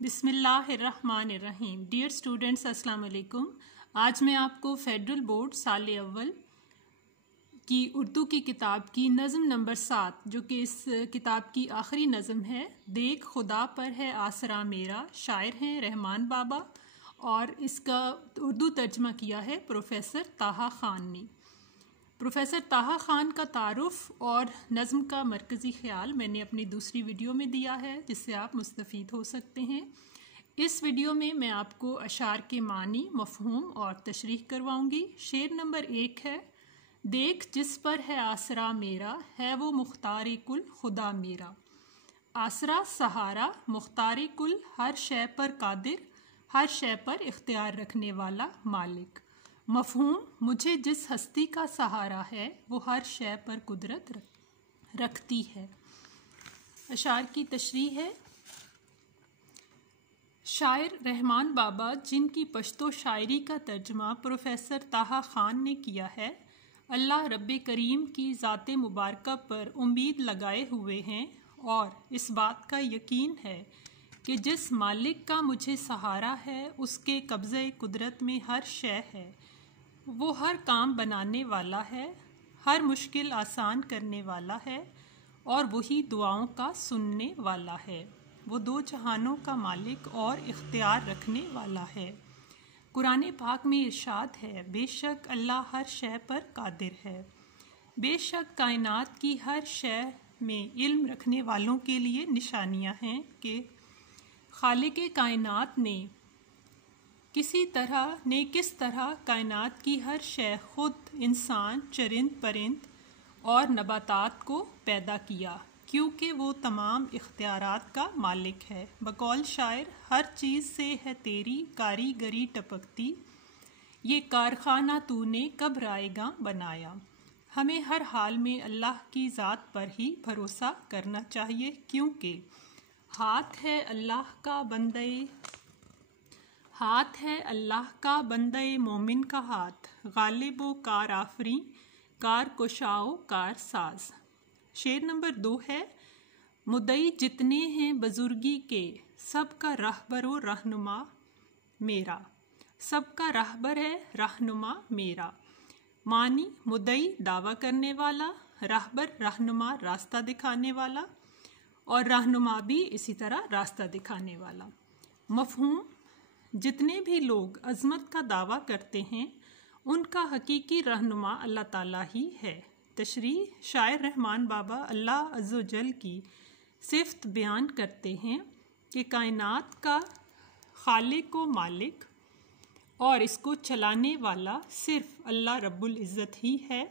بسم اللہ الرحمن الرحیم۔ ڈیئر اسٹوڈنٹس، السلام علیکم۔ آج میں آپ کو فیڈرل بورڈ سال اول کی اردو کی کتاب کی نظم نمبر 7، جو کہ اس کتاب کی آخری نظم ہے، دیکھ خدا پر ہے آسرا میرا، شاعر ہیں رحمان بابا، اور اس کا اردو ترجمہ کیا ہے پروفیسر طٰہٰ خان نے۔ پروفیسر طٰہٰ خان کا تعارف اور نظم کا مرکزی خیال میں نے اپنی دوسری ویڈیو میں دیا ہے، جس سے آپ مستفید ہو سکتے ہیں۔ اس ویڈیو میں آپ کو اشعار کے معنی، مفہوم اور تشریح کرواؤں گی۔ شعر نمبر 1 ہے، دیکھ جس پر ہے آسرا میرا، ہے وہ مختار کل خدا میرا۔ آسرا سہارا، مختار کل ہر شے پر قادر، ہر شے پر اختیار رکھنے والا مالک۔ مفہوم، مجھے جس ہستی کا سہارا ہے وہ ہر شے پر قدرت رکھتی ہے۔ اشعار کی تشریح ہے، شاعر رحمان بابا، جن کی پشتو شاعری کا ترجمہ پروفیسر طٰہٰ خان نے کیا ہے، اللہ رب کریم کی ذات مبارکہ پر امید لگائے ہوئے ہیں اور اس بات کا یقین ہے کہ جس مالک کا مجھے سہارا ہے اس کے قبضۂ قدرت میں ہر شے ہے، وہ ہر کام بنانے والا ہے، ہر مشکل آسان کرنے والا ہے اور وہی دعاؤں کا سننے والا ہے۔ وہ دو جہانوں کا مالک اور اختیار رکھنے والا ہے۔ قرآن پاک میں ارشاد ہے، بے شک اللہ ہر شے پر قادر ہے۔ بے شک کائنات کی ہر شے میں علم رکھنے والوں کے لیے نشانیاں ہیں کہ خالق کائنات نے کس طرح کائنات کی ہر شے، خود انسان، چرند پرند اور نباتات کو پیدا کیا، کیونکہ وہ تمام اختیارات کا مالک ہے۔ بقول شاعر، ہر چیز سے ہے تیری کاریگری ٹپکتی، یہ کارخانہ تو نے کب رائے گاں بنایا۔ ہمیں ہر حال میں اللہ کی ذات پر ہی بھروسہ کرنا چاہیے، کیونکہ ہاتھ ہے اللہ کا بندے مومن کا ہاتھ، غالب و کار آفریں، کار کشاؤ کار ساز۔ شعر نمبر 2 ہے، مدعی جتنے ہیں بزرگی کے، سب کا رہبر و رہنما میرا۔ سب کا رہبر ہے رہنما میرا۔ معنی، مدعی دعویٰ کرنے والا، رہبر رہنما راستہ دکھانے والا، اور رہنما بھی اسی طرح راستہ دکھانے والا۔ مفہوم، جتنے بھی لوگ عظمت کا دعویٰ کرتے ہیں ان کا حقیقی رہنما اللہ تعالیٰ ہی ہے۔ تشریح، شاعر رحمان بابا اللہ عز و جل کی صفت بیان کرتے ہیں کہ کائنات کا خالق و مالک اور اس کو چلانے والا صرف اللہ رب العزت ہی ہے،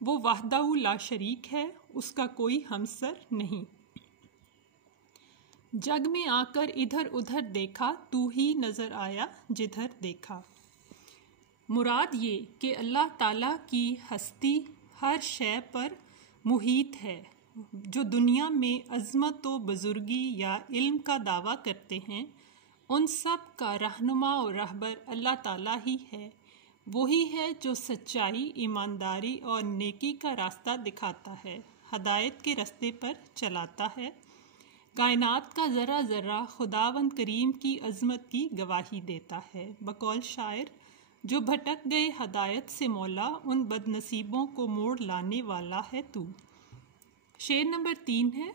وہ وحدہ لا شریک ہے، اس کا کوئی ہمسر نہیں۔ جگ میں آ کر ادھر ادھر دیکھا، تو ہی نظر آیا جدھر دیکھا۔ مراد یہ کہ اللہ تعالیٰ کی ہستی ہر شے پر محیط ہے۔ جو دنیا میں عظمت و بزرگی یا علم کا دعویٰ کرتے ہیں ان سب کا رہنما و رہبر اللہ تعالیٰ ہی ہے۔ وہی ہے جو سچائی، ایمانداری اور نیکی کا راستہ دکھاتا ہے، ہدایت کے راستے پر چلاتا ہے۔ کائنات کا ذرہ ذرہ خداوند کریم کی عظمت کی گواہی دیتا ہے۔ بقول شاعر، جو بھٹک گئے ہدایت سے مولا، ان بد نصیبوں کو موڑ لانے والا ہے تو۔ شعر نمبر 3 ہے،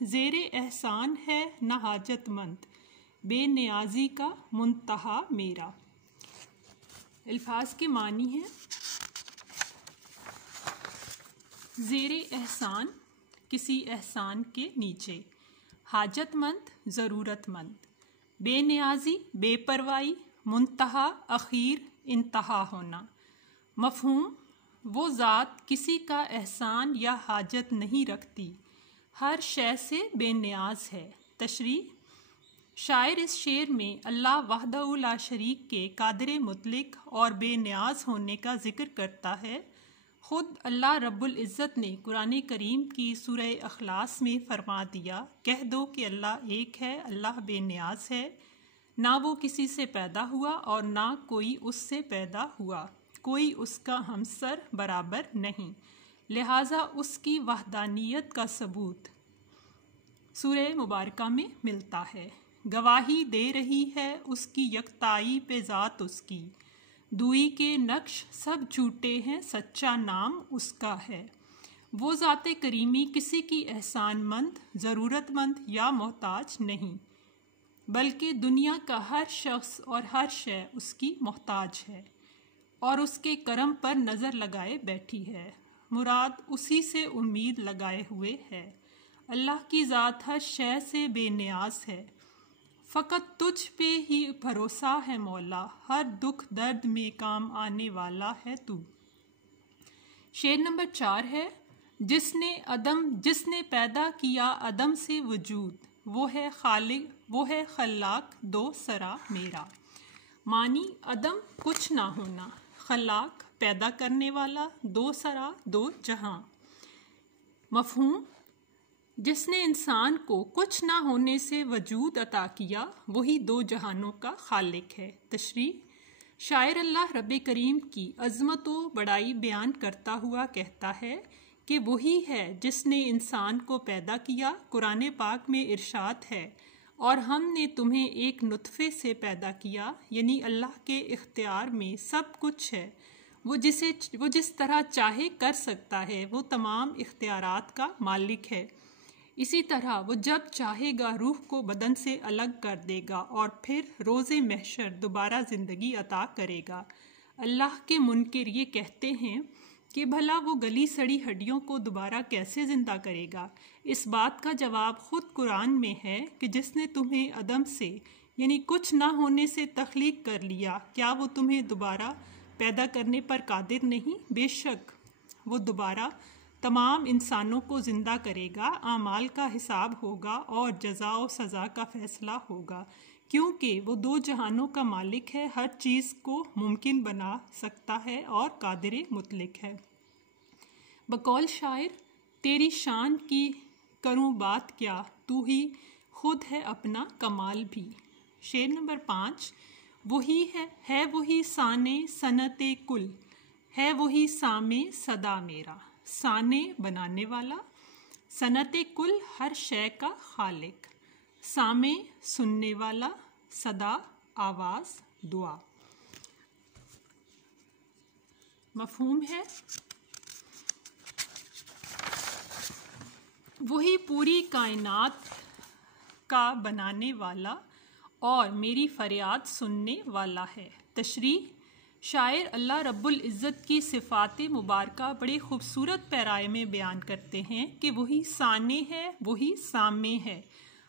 زیر احسان ہے نہ حاجت مند، بے نیازی کا منتہا میرا۔ الفاظ کے معنی ہیں، زیر احسان، کسی احسان کے نیچے، حاجت مند، ضرورت مند، بے نیازی، بے پروائی، منتہا، اخیر، انتہا ہونا۔ مفہوم، وہ ذات کسی کا احسان یا حاجت نہیں رکھتی، ہر شے سے بے نیاز ہے۔ تشریح، شاعر اس شعر میں اللہ وحدہ لا شریک کے قادر مطلق اور بے نیاز ہونے کا ذکر کرتا ہے۔ خود اللہ رب العزت نے قرآن کریم کی سورہ اخلاص میں فرما دیا، کہہ دو کہ اللہ ایک ہے، اللہ بے نیاز ہے، نہ وہ کسی سے پیدا ہوا اور نہ کوئی اس سے پیدا ہوا، کوئی اس کا ہمسر برابر نہیں، لہٰذا اس کی وحدانیت کا ثبوت سورہ مبارکہ میں ملتا ہے۔ گواہی دے رہی ہے اس کی یکتائی پہ ذات اس کی، دوئی کے نقش سب جھوٹے ہیں سچا نام اس کا ہے۔ وہ ذات کریمی کسی کی احسان مند، ضرورت مند یا محتاج نہیں، بلکہ دنیا کا ہر شخص اور ہر شے اس کی محتاج ہے اور اس کے کرم پر نظر لگائے بیٹھی ہے، مراد اسی سے امید لگائے ہوئے ہے۔ اللہ کی ذات ہر شے سے بے نیاز ہے، فقط تجھ پہ ہی بھروسہ ہے مولا، ہر دکھ درد میں کام آنے والا ہے تو۔ شعر نمبر 4 ہے، جس نے پیدا کیا عدم سے وجود، وہ ہے خلاق دو سرا میرا۔ معنی عدم کچھ نہ ہونا، خلاق پیدا کرنے والا، دو سرا دو جہاں۔ مفہوم، جس نے انسان کو کچھ نہ ہونے سے وجود عطا کیا وہی دو جہانوں کا خالق ہے۔ تشریح، شاعر اللہ رب کریم کی عظمت و بڑائی بیان کرتا ہوا کہتا ہے کہ وہی ہے جس نے انسان کو پیدا کیا۔ قرآن پاک میں ارشاد ہے، اور ہم نے تمہیں ایک نطفے سے پیدا کیا، یعنی اللہ کے اختیار میں سب کچھ ہے، وہ جس طرح چاہے کر سکتا ہے، وہ تمام اختیارات کا مالک ہے۔ اسی طرح وہ جب چاہے گا روح کو بدن سے الگ کر دے گا اور پھر روز محشر دوبارہ زندگی عطا کرے گا۔ اللہ کے منکر یہ کہتے ہیں کہ بھلا وہ گلی سڑی ہڈیوں کو دوبارہ کیسے زندہ کرے گا؟ اس بات کا جواب خود قرآن میں ہے کہ جس نے تمہیں عدم سے یعنی کچھ نہ ہونے سے تخلیق کر لیا، کیا وہ تمہیں دوبارہ پیدا کرنے پر قادر نہیں؟ بے شک وہ دوبارہ تمام انسانوں کو زندہ کرے گا، اعمال کا حساب ہوگا اور جزا و سزا کا فیصلہ ہوگا، کیونکہ وہ دو جہانوں کا مالک ہے، ہر چیز کو ممکن بنا سکتا ہے اور قادر مطلق ہے۔ بقول شاعر، تیری شان کی کروں بات کیا، تو ہی خود ہے اپنا کمال بھی۔ شعر نمبر 5، وہی ہے وہی سانے صنعت کل، ہے وہی سامع صدا میرا۔ سانے بنانے والا، صنعت کل ہر شے کا خالق، سامع سننے والا، صدا آواز دعا۔ مفہوم ہے، وہی پوری کائنات کا بنانے والا اور میری فریاد سننے والا ہے۔ تشریح، شاعر اللہ رب العزت کی صفات مبارکہ بڑے خوبصورت پیرائے میں بیان کرتے ہیں کہ وہی صانع ہے، وہی سامع ہے۔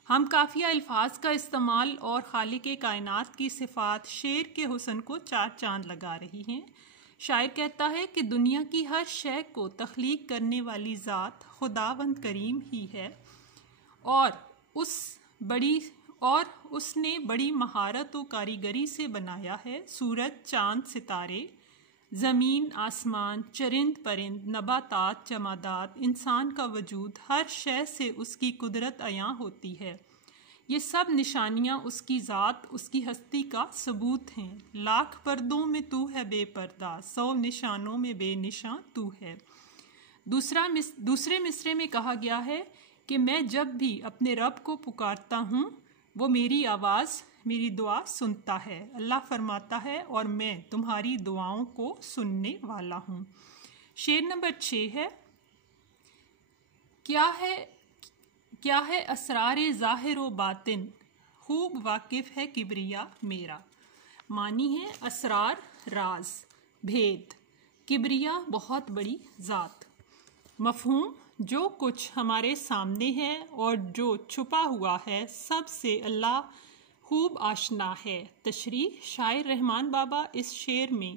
ہم قافیہ الفاظ کا استعمال اور خالق کائنات کی صفات شعر کے حسن کو چار چاند لگا رہی ہیں۔ شاعر کہتا ہے کہ دنیا کی ہر شے کو تخلیق کرنے والی ذات خداوند کریم ہی ہے، اور اس نے بڑی مہارت و کاریگری سے بنایا ہے۔ سورج، چاند، ستارے، زمین، آسمان، چرند پرند، نباتات، جمادات، انسان کا وجود، ہر شے سے اس کی قدرت عیاں ہوتی ہے۔ یہ سب نشانیاں اس کی ذات، اس کی ہستی کا ثبوت ہیں۔ لاکھ پردوں میں تو ہے بے پردہ، 100 نشانوں میں بے نشاں تو ہے۔ دوسرے مصرے میں کہا گیا ہے کہ میں جب بھی اپنے رب کو پکارتا ہوں وہ میری آواز، میری دعا سنتا ہے۔ اللہ فرماتا ہے، اور میں تمہاری دعاؤں کو سننے والا ہوں۔ شعر نمبر 6 ہے، کیا ہے اسرار ظاہر و باطن، خوب واقف ہے کبریا میرا۔ معنی ہے اسرار راز، بھید، کبریا بہت بڑی ذات۔ مفہوم، جو کچھ ہمارے سامنے ہے اور جو چھپا ہوا ہے سب سے اللہ خوب آشنا ہے۔ تشریح، شاعر رحمان بابا اس شعر میں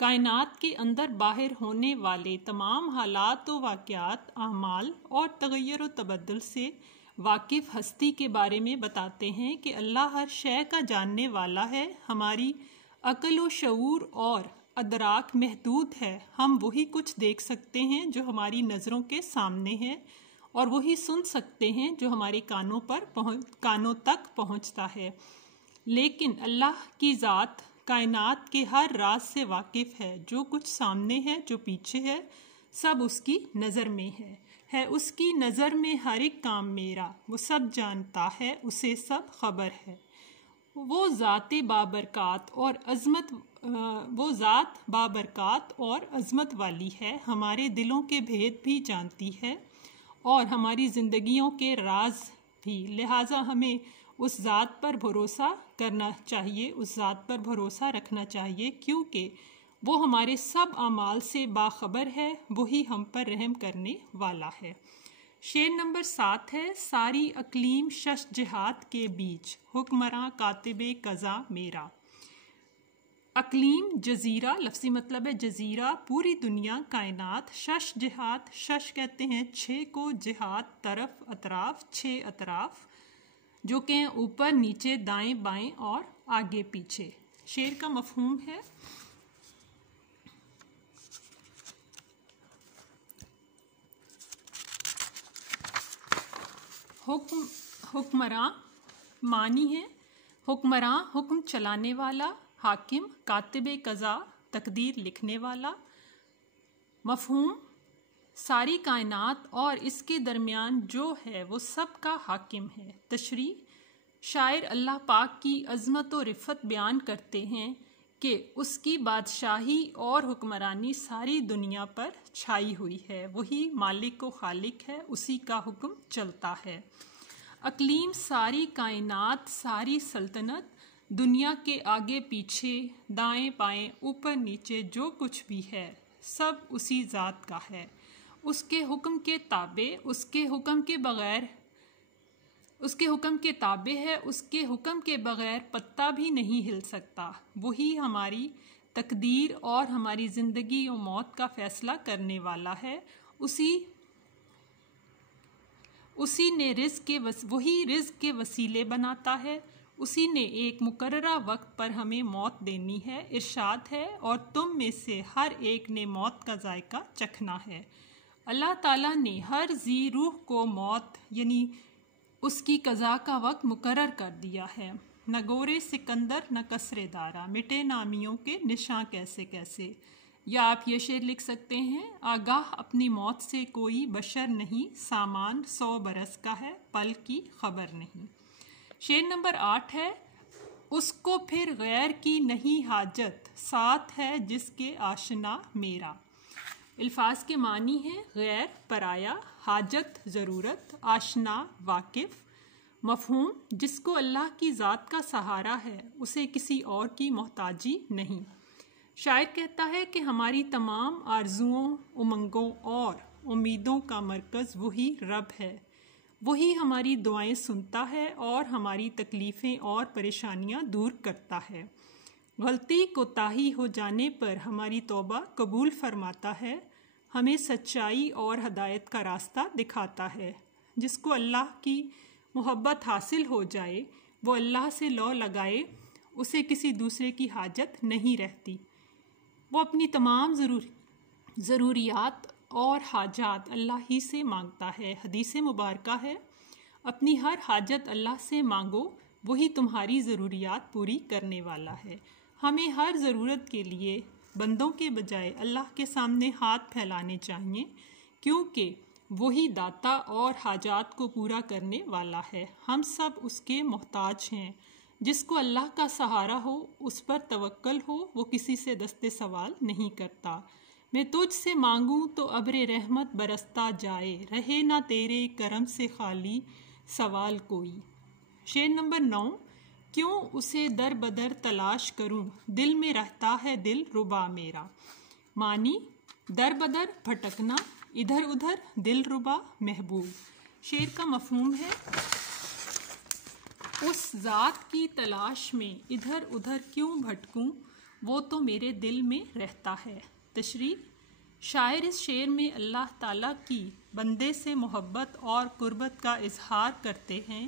کائنات کے اندر باہر ہونے والے تمام حالات و واقعات، اعمال اور تغیر و تبدل سے واقف ہستی کے بارے میں بتاتے ہیں کہ اللہ ہر شے کا جاننے والا ہے۔ ہماری عقل و شعور اور ادراک محدود ہے، ہم وہی کچھ دیکھ سکتے ہیں جو ہماری نظروں کے سامنے ہے، اور وہی سن سکتے ہیں جو ہمارے کانوں تک پہنچتا ہے، لیکن اللہ کی ذات کائنات کے ہر راز سے واقف ہے۔ جو کچھ سامنے ہے، جو پیچھے ہے، سب اس کی نظر میں ہے۔ ہے اس کی نظر میں ہر ایک کام میرا، وہ سب جانتا ہے اسے سب خبر ہے۔ وہ ذات بابرکات اور عظمت والی ہے، ہمارے دلوں کے بھید بھی جانتی ہے اور ہماری زندگیوں کے راز بھی، لہٰذا ہمیں اس ذات پر بھروسہ کرنا چاہیے، اس ذات پر بھروسہ رکھنا چاہیے، کیونکہ وہ ہمارے سب اعمال سے باخبر ہے، وہی ہم پر رحم کرنے والا ہے۔ شعر نمبر 7 ہے، ساری اقلیم شش جہات کے بیچ، حکمراں کاتب قضا میرا۔ اقلیم جزیرہ، لفظی مطلب ہے جزیرہ، پوری دنیا، کائنات۔ شش جہات، شش کہتے ہیں 6 کو، جہات طرف، اطراف، 6 اطراف جو کہ ہیں اوپر، نیچے، دائیں بائیں اور آگے پیچھے۔ شعر کا مفہوم ہے، حکمراں معنی ہے حکمراں، حکم چلانے والا، حاکم، کاتب قضا، تقدیر لکھنے والا۔ مفہوم، ساری کائنات اور اس کے درمیان جو ہے وہ سب کا حاکم ہے۔ تشریح، شاعر اللہ پاک کی عظمت و رفعت بیان کرتے ہیں کہ اس کی بادشاہی اور حکمرانی ساری دنیا پر چھائی ہوئی ہے، وہی مالک و خالق ہے، اسی کا حکم چلتا ہے۔ اقلیم، ساری کائنات، ساری سلطنت، دنیا کے آگے پیچھے، دائیں بائیں، اوپر نیچے جو کچھ بھی ہے سب اسی ذات کا ہے، اس کے حکم کے تابع، اس کے حکم کے تابع ہے، اس کے حکم کے بغیر پتا بھی نہیں ہل سکتا۔ وہی ہماری تقدیر اور ہماری زندگی و موت کا فیصلہ کرنے والا ہے، وہی رزق کے وسیلے بناتا ہے، اسی نے ایک مقررہ وقت پر ہمیں موت دینی ہے۔ ارشاد ہے، اور تم میں سے ہر ایک نے موت کا ذائقہ چکھنا ہے۔ اللہ تعالیٰ نے ہر ذی روح کو موت یعنی اس کی قضا کا وقت مقرر کر دیا ہے۔ نہ گورے سکندر نہ کسر دارا، مٹے نامیوں کے نشاں کیسے کیسے۔ یا آپ یہ شعر لکھ سکتے ہیں، آگاہ اپنی موت سے کوئی بشر نہیں، سامان 100 برس کا ہے، پل کی خبر نہیں۔ شعر نمبر 8 ہے، اس کو پھر غیر کی نہیں حاجت، ساتھ ہے جس کے آشنا میرا۔ الفاظ کے معنی ہیں، غیر پرایا، حاجت ضرورت، آشنا واقف۔ مفہوم، جس کو اللہ کی ذات کا سہارا ہے اسے کسی اور کی محتاجی نہیں۔ شاعر کہتا ہے کہ ہماری تمام آرزوؤں، امنگوں اور امیدوں کا مرکز وہی رب ہے، وہی ہماری دعائیں سنتا ہے اور ہماری تکلیفیں اور پریشانیاں دور کرتا ہے۔ غلطی کوتاہی ہو جانے پر ہماری توبہ قبول فرماتا ہے، ہمیں سچائی اور ہدایت کا راستہ دکھاتا ہے۔ جس کو اللہ کی محبت حاصل ہو جائے وہ اللہ سے لو لگائے، اسے کسی دوسرے کی حاجت نہیں رہتی، وہ اپنی تمام ضروریات اور حاجات اللہ ہی سے مانگتا ہے۔ حدیث مبارکہ ہے، اپنی ہر حاجت اللہ سے مانگو، وہی تمہاری ضروریات پوری کرنے والا ہے۔ ہمیں ہر ضرورت کے لیے بندوں کے بجائے اللہ کے سامنے ہاتھ پھیلانے چاہیے، کیونکہ وہی داتا اور حاجات کو پورا کرنے والا ہے۔ ہم سب اس کے محتاج ہیں۔ جس کو اللہ کا سہارا ہو، اس پر توکل ہو، وہ کسی سے دست سوال نہیں کرتا۔ میں تجھ سے مانگوں تو ابر رحمت برستا جائے، رہے نہ تیرے کرم سے خالی سوال کوئی۔ شعر نمبر 9، کیوں اسے در بدر تلاش کروں، دل میں رہتا ہے دل ربا میرا۔ معنی، در بدر بھٹکنا، ادھر ادھر، دل ربا محبوب۔ شعر کا مفہوم ہے، اس ذات کی تلاش میں ادھر ادھر کیوں بھٹکوں، وہ تو میرے دل میں رہتا ہے۔ تشریح، شاعر اس شعر میں اللہ تعالیٰ کی بندے سے محبت اور قربت کا اظہار کرتے ہیں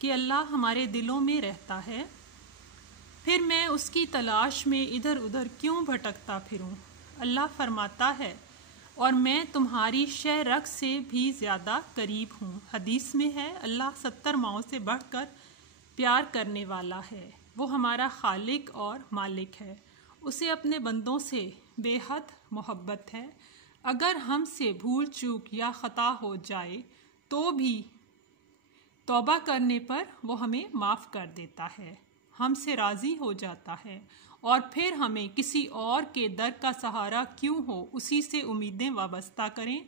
کہ اللہ ہمارے دلوں میں رہتا ہے، پھر میں اس کی تلاش میں ادھر ادھر کیوں بھٹکتا پھروں۔ اللہ فرماتا ہے، اور میں تمہاری شہ رگ سے بھی زیادہ قریب ہوں۔ حدیث میں ہے، اللہ 70 ماؤں سے بڑھ کر پیار کرنے والا ہے، وہ ہمارا خالق اور مالک ہے، اسے اپنے بندوں سے بے حد محبت ہے۔ اگر ہم سے بھول چوک یا خطا ہو جائے تو بھی توبہ کرنے پر وہ ہمیں معاف کر دیتا ہے، ہم سے راضی ہو جاتا ہے، اور پھر ہمیں کسی اور کے در کا سہارا کیوں ہو اسی سے امیدیں وابستہ کریں،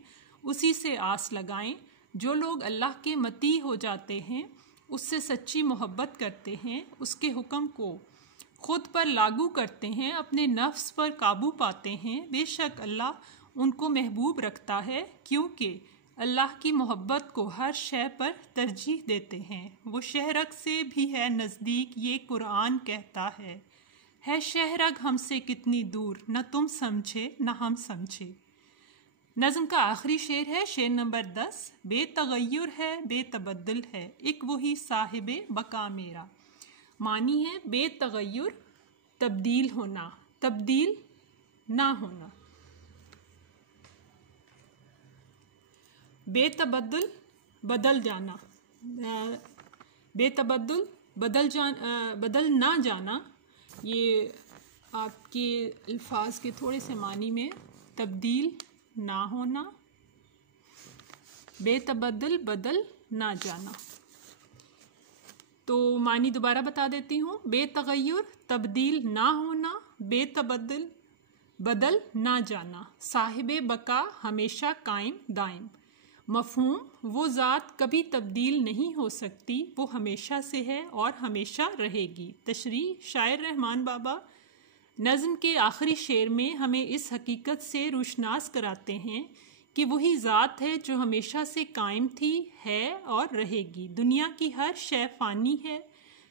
اسی سے آس لگائیں۔ جو لوگ اللہ کے مطیع ہو جاتے ہیں، اس سے سچی محبت کرتے ہیں، اس کے حکم کو خود پر لاگو کرتے ہیں، اپنے نفس پر قابو پاتے ہیں، بے شک اللہ ان کو محبوب رکھتا ہے، کیونکہ اللہ کی محبت کو ہر شے پر ترجیح دیتے ہیں۔ وہ شہرگ سے بھی ہے نزدیک، یہ قرآن کہتا ہے شہرگ ہم سے کتنی دور، نہ تم سمجھے نہ ہم سمجھے۔ نظم کا آخری شعر ہے شعر نمبر 10۔ بے تغیر ہے بے تبدل ہے، ایک وہی صاحب بقا میرا۔ معنی ہے بے تغیر تبدیل ہونا، تبدیل نہ ہونا، بے تبدل بدل جانا، بے تبدل بدل نہ جانا۔ یہ آپ کے الفاظ کے تھوڑے سے معنی میں تبدیل نہ ہونا، بے تبدل بدل نہ جانا۔ تو معنی دوبارہ بتا دیتی ہوں، بے تغیر تبدیل نہ ہونا، بے تبدل بدل نہ جانا، صاحب بقا ہمیشہ قائم دائم۔ مفہوم، وہ ذات کبھی تبدیل نہیں ہو سکتی، وہ ہمیشہ سے ہے اور ہمیشہ رہے گی۔ تشریح، شاعر رحمان بابا نظم کے آخری شعر میں ہمیں اس حقیقت سے روشناس کراتے ہیں کہ وہی ذات ہے جو ہمیشہ سے قائم تھی، ہے اور رہے گی۔ دنیا کی ہر شے فانی ہے،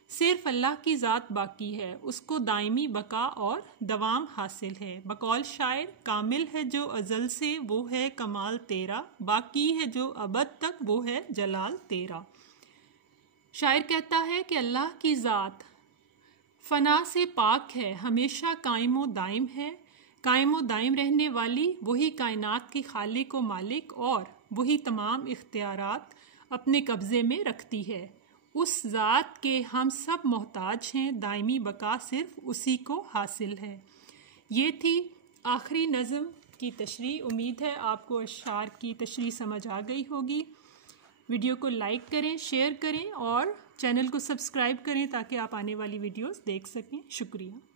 صرف اللہ کی ذات باقی ہے، اس کو دائمی بقا اور دوام حاصل ہے۔ بقول شاعر، کامل ہے جو ازل سے وہ ہے کمال تیرا، باقی ہے جو ابد تک وہ ہے جلال تیرا۔ شاعر کہتا ہے کہ اللہ کی ذات فنا سے پاک ہے، ہمیشہ قائم و دائم ہے، قائم و دائم رہنے والی، وہی کائنات کی خالق و مالک، اور وہی تمام اختیارات اپنے قبضے میں رکھتی ہے۔ اس ذات کے ہم سب محتاج ہیں، دائمی بقا صرف اسی کو حاصل ہے۔ یہ تھی آخری نظم کی تشریح۔ امید ہے آپ کو اشعار کی تشریح سمجھ آ گئی ہوگی۔ ویڈیو کو لائک کریں، شیئر کریں اور چینل کو سبسکرائب کریں تاکہ آپ آنے والی ویڈیوز دیکھ سکیں۔ شکریہ۔